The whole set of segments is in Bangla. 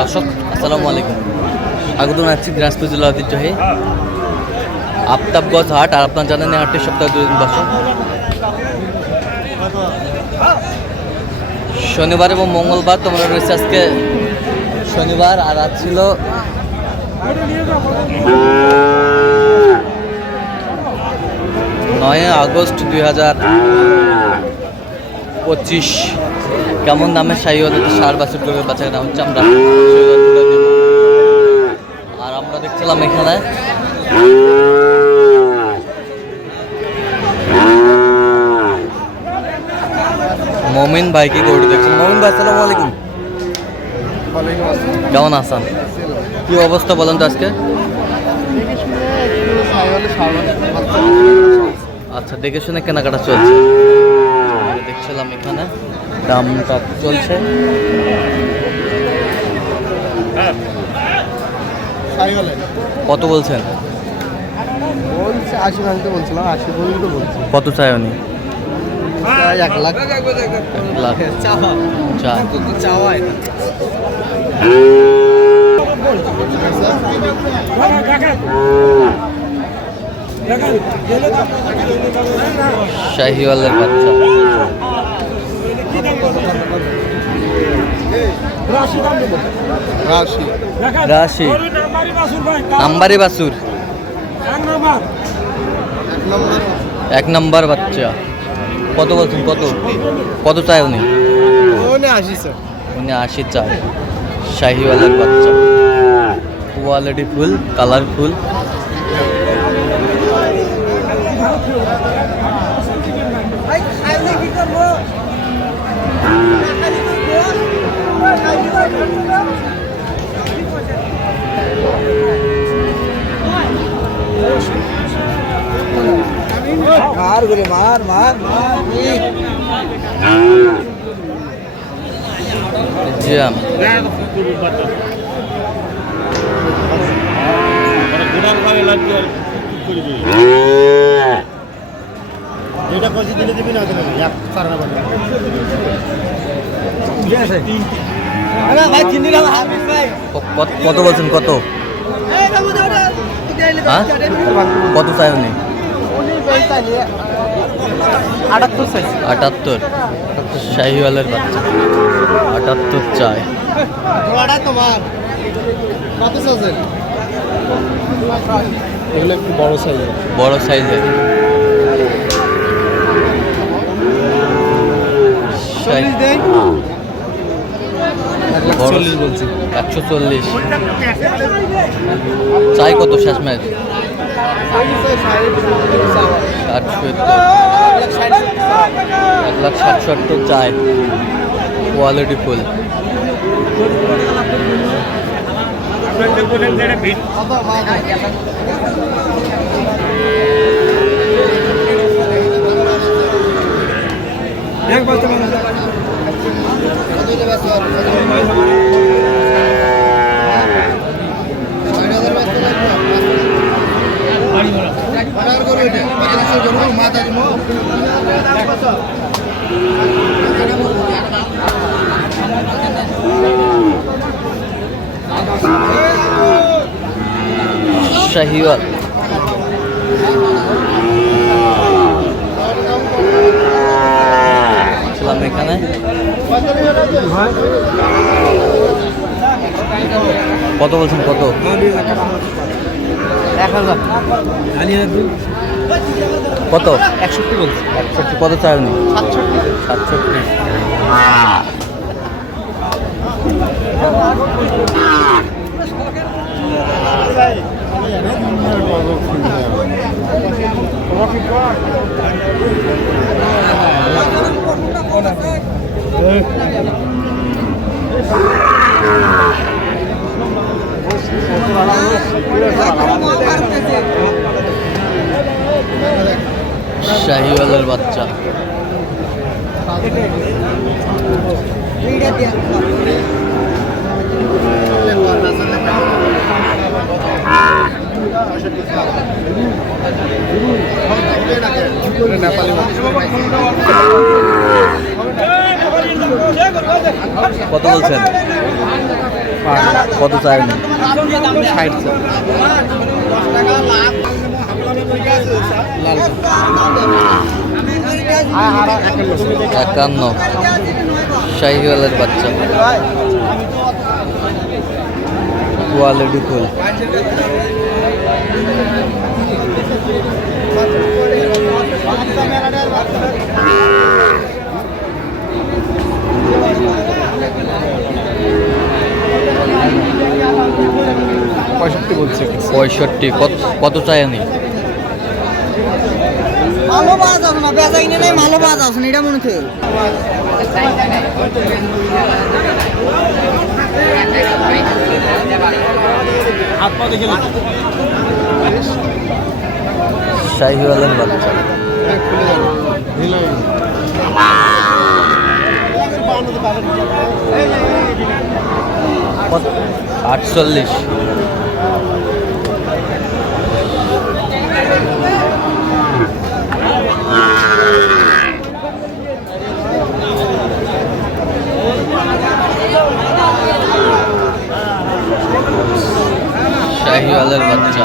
দর্শক, আসসালামু আলাইকুম। স্বাগত জানাচ্ছি দিনাজপুর জেলা ঐতিহ্যহে আফতাবগঞ্জ হাট আর আপনার জানেন হাটটি সপ্তাহে দুদিন বসে। শনিবার এবং মঙ্গলবার তোমরা রয়েছে আজকে শনিবার, আর আজ ছিল নয় আগস্ট দুই হাজার পঁচিশ। কেমন দামের হলে তো সার বাছুর করে বাচ্চা দাম হচ্ছে আমরা। আর আমরা দেখছিলাম এখানে। মমিন ভাইকে গরু দেখছেন? মমিন ভাই, আসসালামু আলাইকুম। কেমন আছেন? কি অবস্থা বলেন তো আজকে? আচ্ছা দেখে শুনে কেনাকাটা চলছে। দেখছিলাম এখানে। দামটা চলছে। কত বলছেন? বলছে আশি ভাঙতে বলছিলাম আশি পর্যন্ত বলছি। কত চাই উনি? এক লাখ। এক লাখ। চাওয়া। চার চাওয়া শাহিওয়ালের বাচ্চা। রাশি। নাম্বারি বাসুর এক নম্বর। নাম্বার বাচ্চা। কত বলছেন? কত? কত চায় উনি? উনি আশি চায়। শাহিওয়ালের বাচ্চা। কোয়ালিটি ফুল কালারফুল মার গুলি মার মার মার এটা কষি দিলে দিবি না সারা কত- কত বলছেন কত হ্যাঁ কত উনি নিয়ে আটাত্তর সাইজ। আটাত্তর। শাহিওয়ালের বাচ্চা। আটাত্তর চায় তোমার কত সাইজের? এগুলো একটু বড় সাইজের। বড় সাইজের। বলছি। একশো চল্লিশ। চাই কত শেষ ম্যাচ? এক লাখ ষাট সত্তর চায় কোয়ালিটি ফুল শাহিওয়াল। ছিলাম এখানে। কত বলছেন কত? এক হাজার। কত? একষট্টি বলছি। একষট্টি। কত চাই উনি সাতষট্টি। সাতষট্টি। শাহিওয়ালের বাচ্চা। কত বলছেন? কত চাই ষাট। একান্ন। শাহিওয়ালের বাচ্চা। Quality full. পঁয়ষট্টি বলছে। পঁয়ষট্টি। কত কত চাই আমি? ভালো পাওয়া যাচ্ছে না বেচা কিনে নেই ভালো পাওয়া না, এটা মনে হচ্ছে শাহিওয়ালের যাবে আটচল্লিশ শাহিওয়ালের বাচ্চা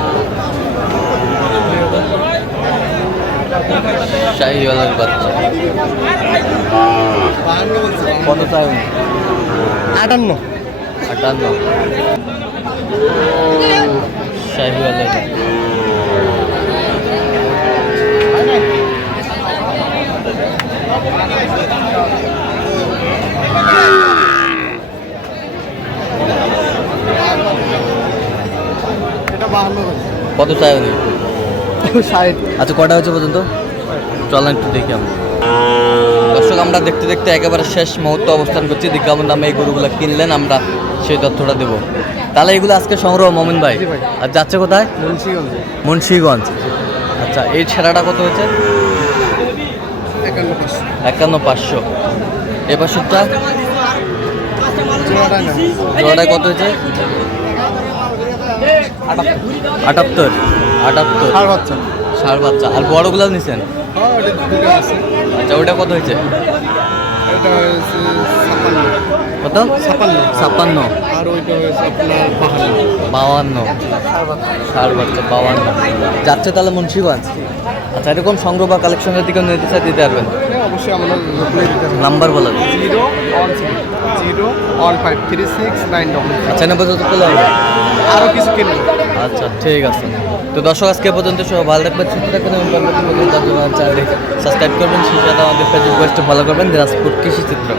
শাহিওয়ালের বাচ্চা। কত চাই? আটান্ন। আটান্ন। শাহিওয়ালের কত চাই উনি? ষাট। আচ্ছা কটা হয়েছে পর্যন্ত? চলেন একটু দেখি আমরা। দর্শক আমরা দেখতে দেখতে একেবারে শেষ মুহূর্ত অবস্থান করছি। দিকে কেমন দামে এই গরুগুলো কিনলেন আমরা সেই তথ্যটা দেবো। তাহলে এগুলো আজকে সংগ্রহ মমিন ভাই? আর যাচ্ছে কোথায়? মুন্সিগঞ্জ। মুন্সিগঞ্জ। আচ্ছা এই ছেঁড়াটা কত হয়েছে? একান্ন পাঁচশো। এ পাঁচশোটা? জোড়াটায় কত হয়েছে? আটাত্তর। আটাত্তর। ষাট বাচ্চা ষাট বাচ্চা আর বড়গুলো নিছেন? আচ্ছা ওটা কত হয়েছে? কত? ছাপ্পান্ন। ছাপ্পান্ন আর ওইটা হয়েছে আপনার বাহান্ন। বাচ্চা বাউান্ন যাচ্ছে তাহলে মুন্সিগঞ্জ? আচ্ছা এরকম সংগ্রহ বা কালেকশনের দিকে নিতে চাই দিতে পারবেন? হ্যাঁ, অবশ্যই নাম্বার বলেন zero one zero one five three six nine double আচ্ছা না পর্যন্ত চলে আসবে আরও কিছু কিনবো। আচ্ছা ঠিক আছে। তো দর্শক, আজকে পর্যন্ত সব ভালো থাকবেন, সুস্থ থাকবেন সাবস্ক্রাইব করবেন। সেই সাথে আমাদের ফেসবুক পেজটা ফলো করবেন, দিনাজপুর কৃষি চিত্র।